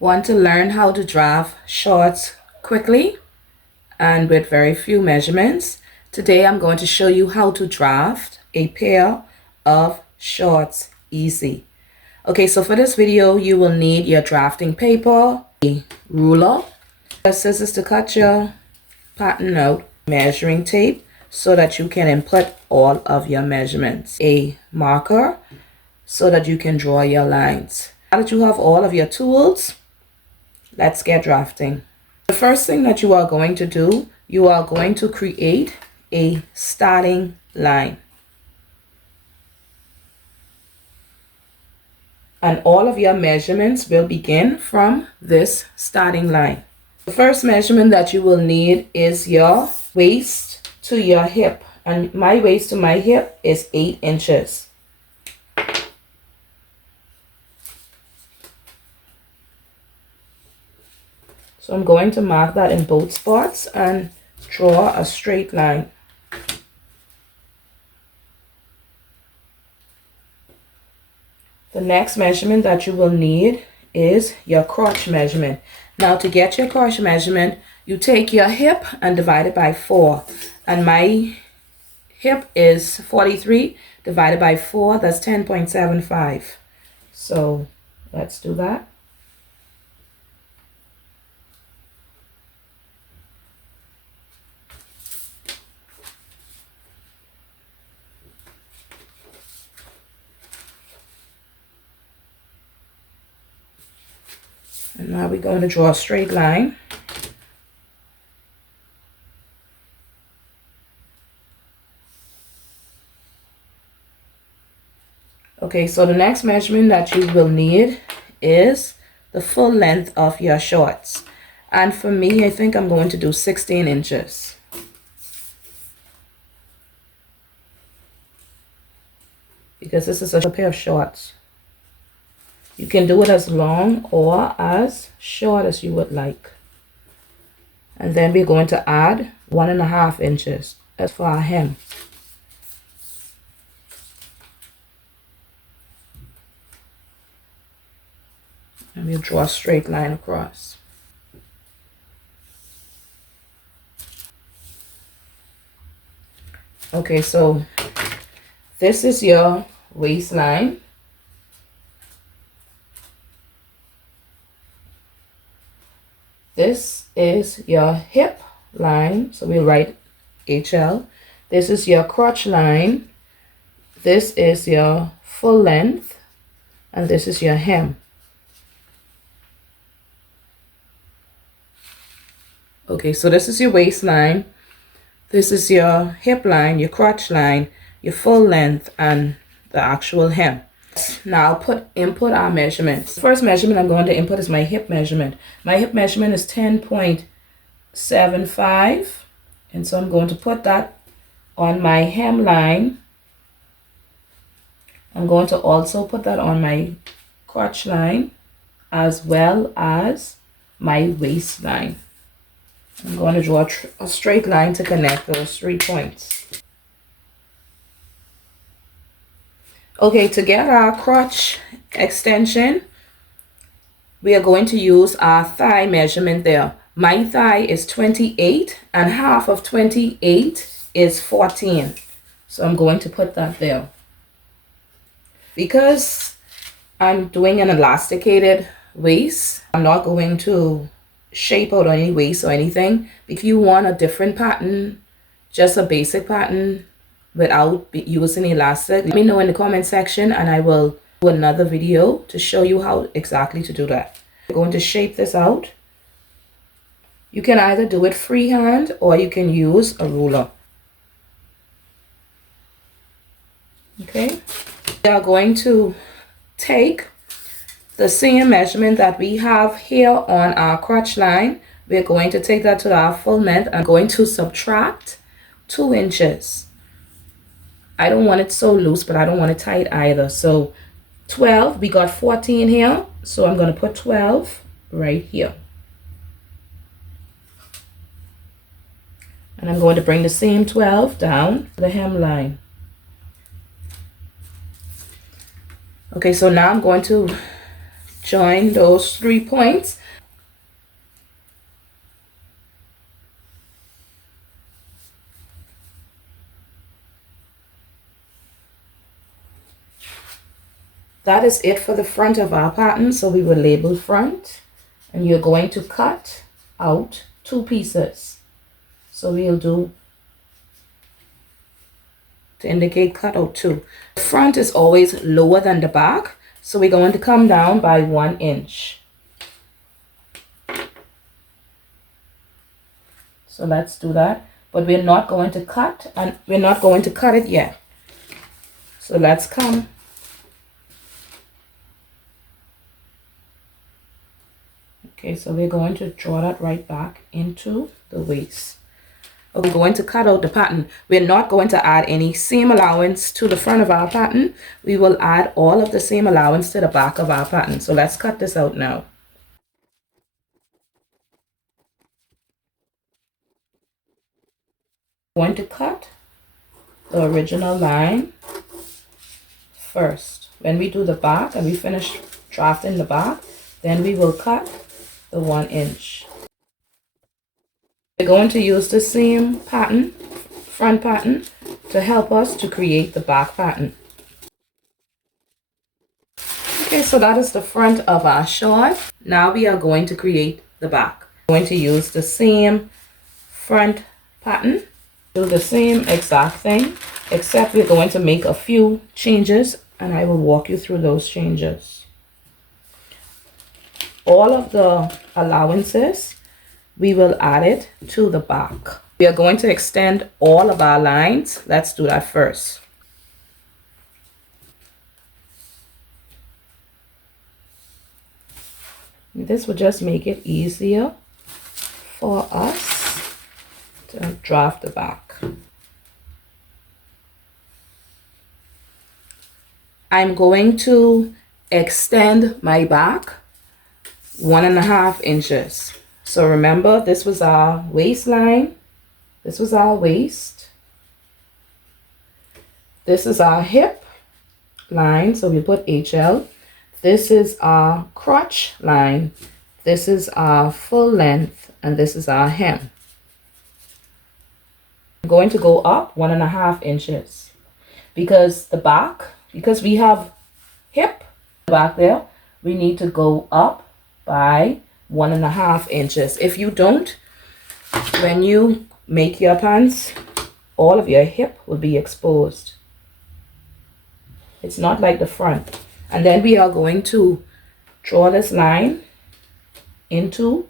Want to learn how to draft shorts quickly and with very few measurements? Today I'm going to show you how to draft a pair of shorts easy. Okay, so for this video you will need your drafting paper, a ruler, scissors to cut your pattern out, measuring tape so that you can input all of your measurements, a marker so that you can draw your lines. Now that you have all of your tools, let's get drafting. The first thing that you are going to do, you are going to create a starting line. And all of your measurements will begin from this starting line. The first measurement that you will need is your waist to your hip. And my waist to my hip is 8 inches. So I'm going to mark that in both spots and draw a straight line. The next measurement that you will need is your crotch measurement. Now to get your crotch measurement, you take your hip and divide it by 4. And my hip is 43 divided by 4, that's 10.75. So let's do that. And now we're going to draw a straight line. Okay, so the next measurement that you will need is the full length of your shorts. And for me, I think I'm going to do 16 inches. Because this is a pair of shorts. You can do it as long or as short as you would like. And then we're going to add 1.5 inches as for our hem. And we'll draw a straight line across. Okay, so this is your waistline. This is your hip line, so we'll write HL. This is your crotch line. This is your full length. And this is your hem. Okay, so this is your waistline. This is your hip line, your crotch line, your full length, and the actual hem. Now input our measurements. First measurement I'm going to input is my hip measurement. My hip measurement is 10.75, and so I'm going to put that on my hem line. I'm going to also put that on my crotch line as well as my waistline. I'm going to draw a straight line to connect those 3 points. Okay, to get our crotch extension, we are going to use our thigh measurement there. My thigh is 28 and half of 28 is 14. So I'm going to put that there. Because I'm doing an elasticated waist, I'm not going to shape out any waist or anything. If you want a different pattern, just a basic pattern, without using elastic, let me know in the comment section and I will do another video to show you how exactly to do that. I'm going to shape this out. You can either do it freehand or you can use a ruler. Okay, we are going to take the same measurement that we have here on our crotch line. We're going to take that to our full length. I'm going to subtract 2 inches. I don't want it so loose, but I don't want it tight either. So 12, we got 14 here. So I'm going to put 12 right here. And I'm going to bring the same 12 down the hemline. Okay, so now I'm going to join those 3 points. That is it for the front of our pattern. So we will label front, and you're going to cut out 2 pieces. So we'll do, to indicate cut out 2. The front is always lower than the back, so we're going to come down by 1 inch. So let's do that, but we're not going to cut, and we're not going to cut it yet. So let's come. Okay, so we're going to draw that right back into the waist. We're going to cut out the pattern. We're not going to add any seam allowance to the front of our pattern. We will add all of the seam allowance to the back of our pattern. So let's cut this out now. We're going to cut the original line first. When we do the back and we finish drafting the back, then we will cut the 1 inch. We're going to use the same pattern, front pattern, to help us to create the back pattern. Okay, so that is the front of our short. Now we are going to create the back. We're going to use the same front pattern, do the same exact thing, except we're going to make a few changes, and I will walk you through those changes. All of the allowances, we will add it to the back. We are going to extend all of our lines. Let's do that first. This will just make it easier for us to draft the back. I'm going to extend my back 1.5 inches. So remember, this was our waistline. This was our waist. This is our hip line, so we put HL. This is our crotch line. This is our full length, and this is our hem. I'm going to go up 1.5 inches because the back, because we have hip back there, we need to go up by 1.5 inches. If you don't, when you make your pants, all of your hip will be exposed. It's not like the front. And then we are going to draw this line into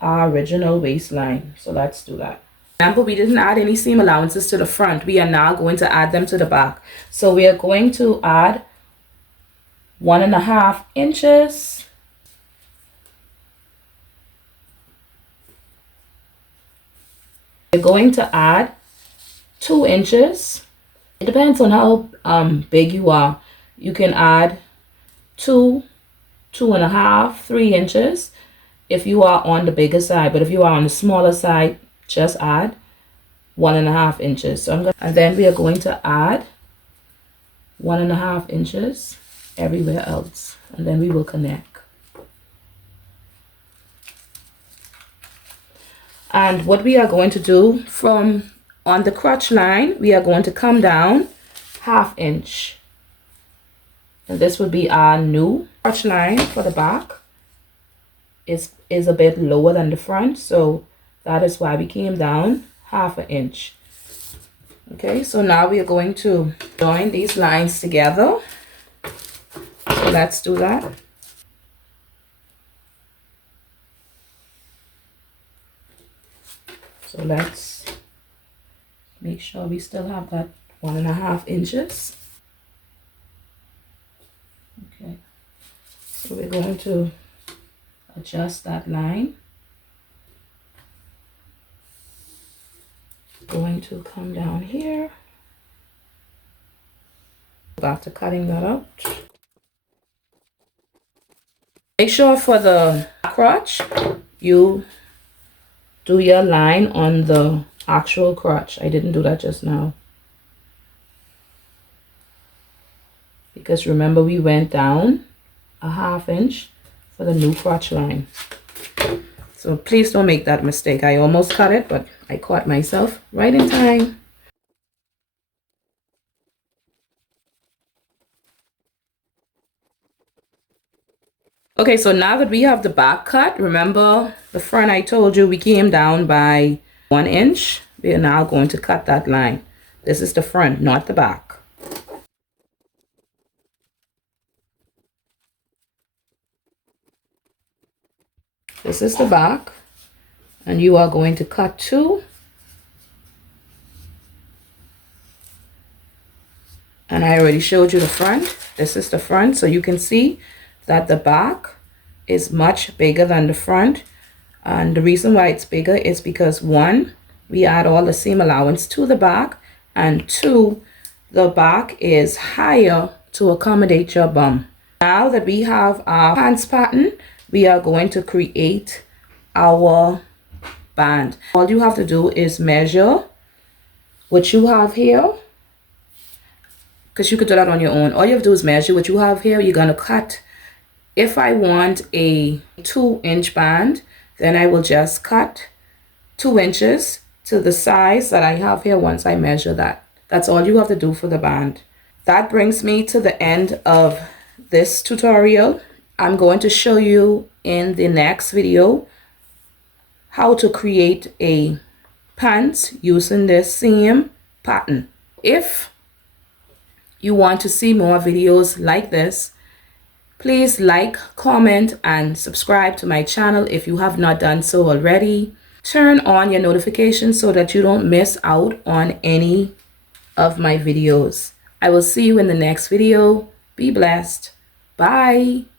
our original waistline. So let's do that. Remember, we didn't add any seam allowances to the front. We are now going to add them to the back. So we are going to add 1.5 inches. We're going to add 2 inches. It depends on how big you are. You can add 2, 2.5, 3 inches if you are on the bigger side. But if you are on the smaller side, just add 1.5 inches. So and then we are going to add 1.5 inches everywhere else, and then we will connect. And what we are going to do, from on the crotch line, we are going to come down 1/2 inch. And this would be our new crotch line for the back. Is a bit lower than the front, so that is why we came down 1/2 inch. Okay, so now we are going to join these lines together. So let's do that. So let's make sure we still have that 1.5 inches. Okay, so we're going to adjust that line. Going to come down here. Back to cutting that out. Make sure for the crotch, you do your line on the actual crotch. I didn't do that just now, because remember we went down 1/2 inch. for the new crotch line. So please don't make that mistake. I almost cut it, but I caught myself right in time. Okay, so now that we have the back cut, remember the front I told you we came down by 1 inch. We are now going to cut that line. This is the front, not the back. This is the back, and you are going to cut 2. And I already showed you the front. This is the front, so you can see that the back is much bigger than the front. And the reason why it's bigger is because 1, we add all the seam allowance to the back, and 2, the back is higher to accommodate your bum. Now that we have our pants pattern, we are going to create our band. All you have to do is measure what you have here, because you could do that on your own. All you have to do is measure what you have here. You're going to cut. If I want a 2-inch band, then I will just cut 2 inches to the size that I have here once I measure that. That's all you have to do for the band. That brings me to the end of this tutorial. I'm going to show you in the next video how to create a pants using this same pattern. If you want to see more videos like this, please like, comment, and subscribe to my channel if you have not done so already. Turn on your notifications so that you don't miss out on any of my videos. I will see you in the next video. Be blessed. Bye.